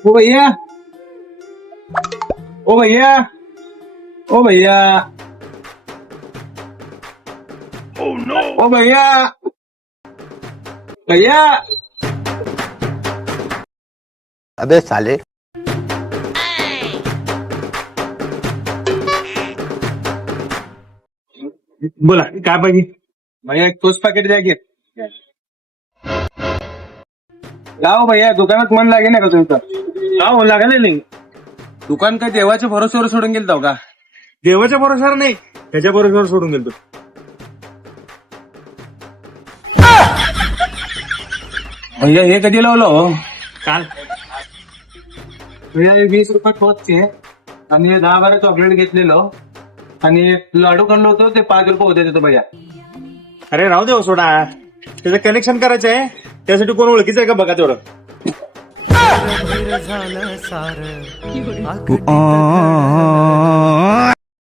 ओ भैया, ओ भैया, ओ भैया, ओ भैया, भैया. अबे साले. बोला काय पाहिजे. भैया एक टोस्ट पॅकेट द्या की. लाव भैया, दुकानात मन लागे ना का तुमचं. लाव लागले नाही. दुकान काय देवाच्या भरोश्यावर सोडून गेलतो का. देवाच्या भरोश्यावर नाही, त्याच्या भरोश्यावर सोडून गेलतो. भैया हे कधी लावलं. काल भैया 20 रुपये टोस्टचे आणि 10-12 चॉकलेट घेतलेलो आणि लाडू काढलो होतो ते 5 रुपये होते तिथं भैया. अरे राहू दे हो सोडा, त्याचं कनेक्शन करायचं आहे, त्यासाठी कोण ओळखीचं आहे का बघा तेवढं. झालं सार